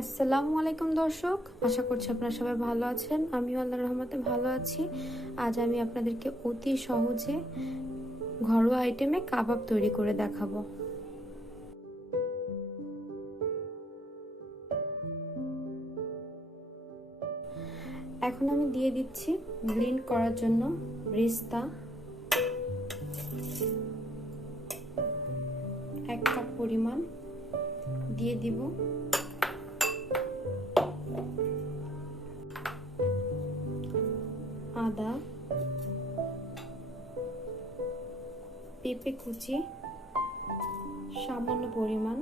আসসালামু আলাইকুম দর্শক, আশা করছি আপনারা সবাই ভালো আছেন। আমিও আল্লাহর রহমতে ভালো আছি। আজ আমি আপনাদেরকে অতি সহজে ঘরোয়া আইটেমে কাবাব তৈরি করে দেখাবো। এখন আমি দিয়ে দিচ্ছি ব্লেন্ড করার জন্য ব্রেস্তা 1 কাপ পরিমাণ দিয়ে দিব। আদা, পেঁপে কুচি সামান্য পরিমাণ,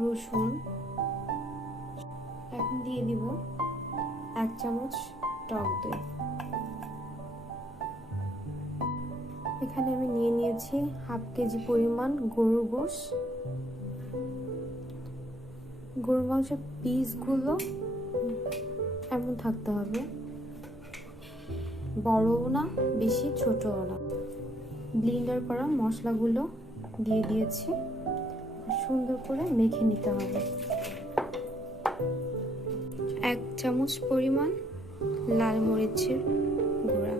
রসুন, এখন দিয়ে দিব 1 চামচ টক দই। এখানে আমি নিয়ে নিয়েছি হাফ কেজি পরিমাণ গরুর গোশ। গরুর মাংসের পিসগুলো এমন থাকতে হবে, বড়ও না বেশি ছোটও না। ব্লেন্ডার করা মশলাগুলো দিয়ে দিয়েছি, সুন্দর করে মেখে নিতে হবে। 1 চামচ পরিমাণ লাল মরিচের গুঁড়া,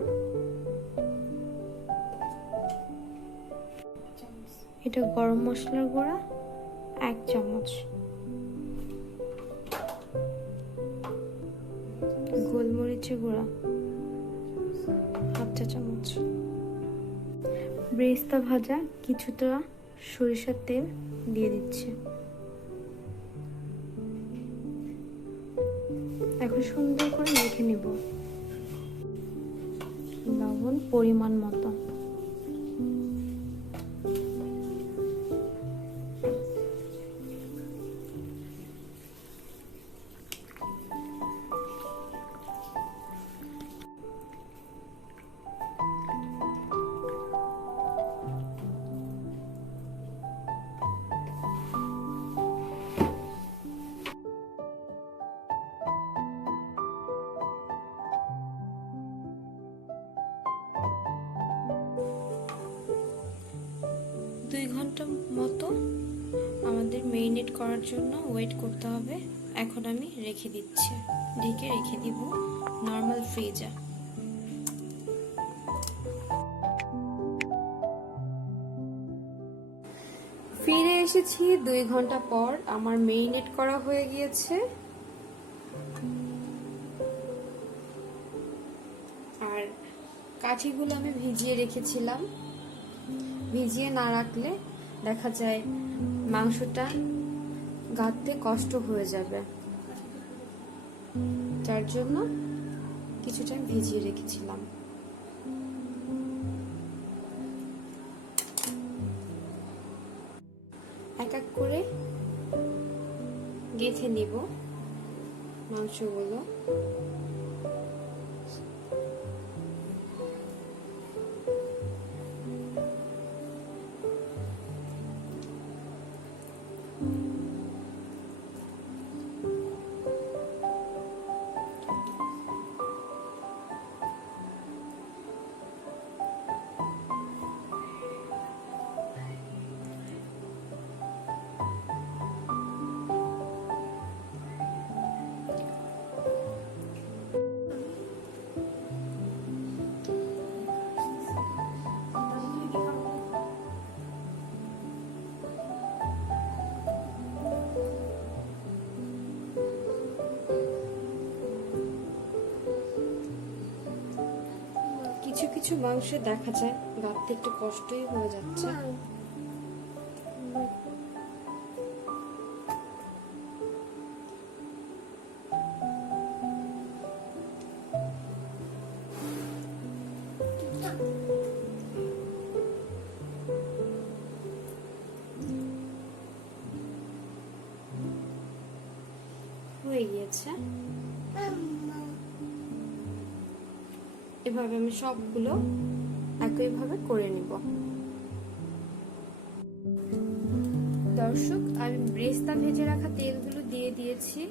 এটা গরম মশলার গুঁড়া 1 চামচ, গোলমরিচের গুঁড়া হাফ চা চামচ, ব্রেস্তা ভাজা কিছুটা সরিষার তেল দিয়ে দিচ্ছি। এখন সুন্দর করে মেখে নেব। লবণ পরিমাণ মতো, দুই ঘন্টা মতো আমাদের মেরিনেট করার জন্য ওয়েট করতে হবে। এখন আমি রেখে দিচ্ছি, ঢেকে রেখে দিব নর্মাল ফ্রিজে। ফিরে এসেছি 2 ঘন্টা পর, আমার মেরিনেট করা হয়ে গিয়েছে। আর কাঠিগুলো আমি ভিজিয়ে রেখেছিলাম। ভিজিয়ে না রাখলে দেখা যায় মাংসটা গাঁথতে কষ্ট হয়ে যাবে, যার জন্য কিছুটা ভিজিয়ে রেখেছিলাম। এক এক করে গেঁথে নিব মাংসগুলো। কিছু কিছু মাংসে দেখা যায় গাঁথতে একটু কষ্টই হয়ে যাচ্ছে। হয়ে গিয়েছে। এভাবে আমি সবগুলো একইভাবে করে নিব। দর্শক, আমি ব্রেস্তা ভেজে রাখা তেলগুলো দিয়ে দিয়েছি।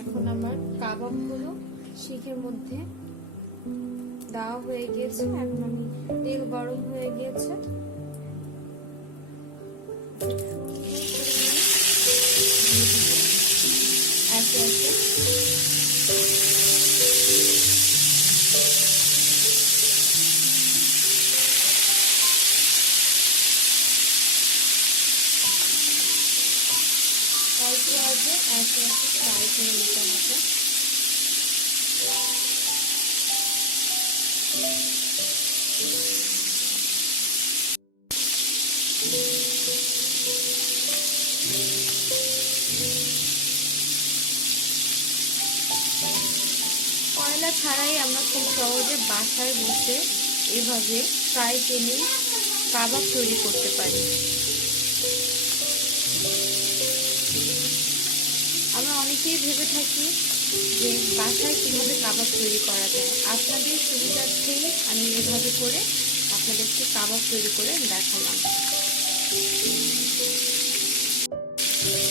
এখন আমার কাবাবগুলো শিকের মধ্যে দেওয়া হয়ে গিয়েছে। এখন আমি তেল গরম হয়ে গিয়েছে, অল্প আগে একে একে ফ্রাই করে নিতে হবে। কয়লা ছাড়াই আমরা খুব সহজে বাসায় বসে এভাবে ফ্রাই প্যানে কাবাব তৈরি করতে পারি। আমরা অনেকেই ভেবে থাকি যে বাসায় কীভাবে কাবাব তৈরি করা যায়। আপনাদের সুবিধার্থেই আমি এভাবে করে আপনাদেরকে কাবাব তৈরি করে দেখালাম।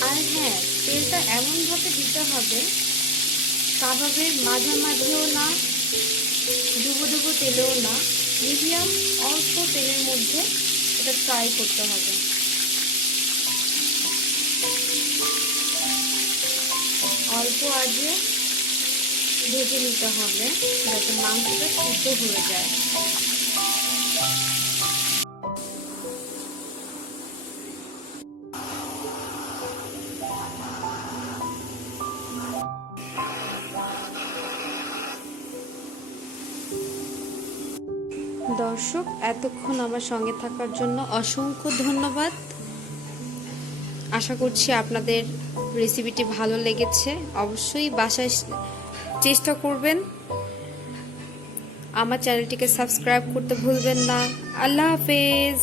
আর হ্যাঁ, তেলটা এমনভাবে দিতে হবে কাবাবের মাঝামাঝিও না, ডুবো ডুবো তেলেও না, মিডিয়াম অল্প তেলের মধ্যে এটা ফ্রাই করতে হবে। অল্প আগে ভেজে নিতে হবে যাতে মাংসটা সিদ্ধ হয়ে যায়। দর্শক, এতক্ষণ আমার সঙ্গে থাকার জন্য অসংখ্য ধন্যবাদ। আশা করছি আপনাদের রেসিপিটি ভালো লেগেছে। অবশ্যই বাসায় চেষ্টা করবেন। আমার চ্যানেলটিকে সাবস্ক্রাইব করতে ভুলবেন না। আল্লাহ হাফেজ।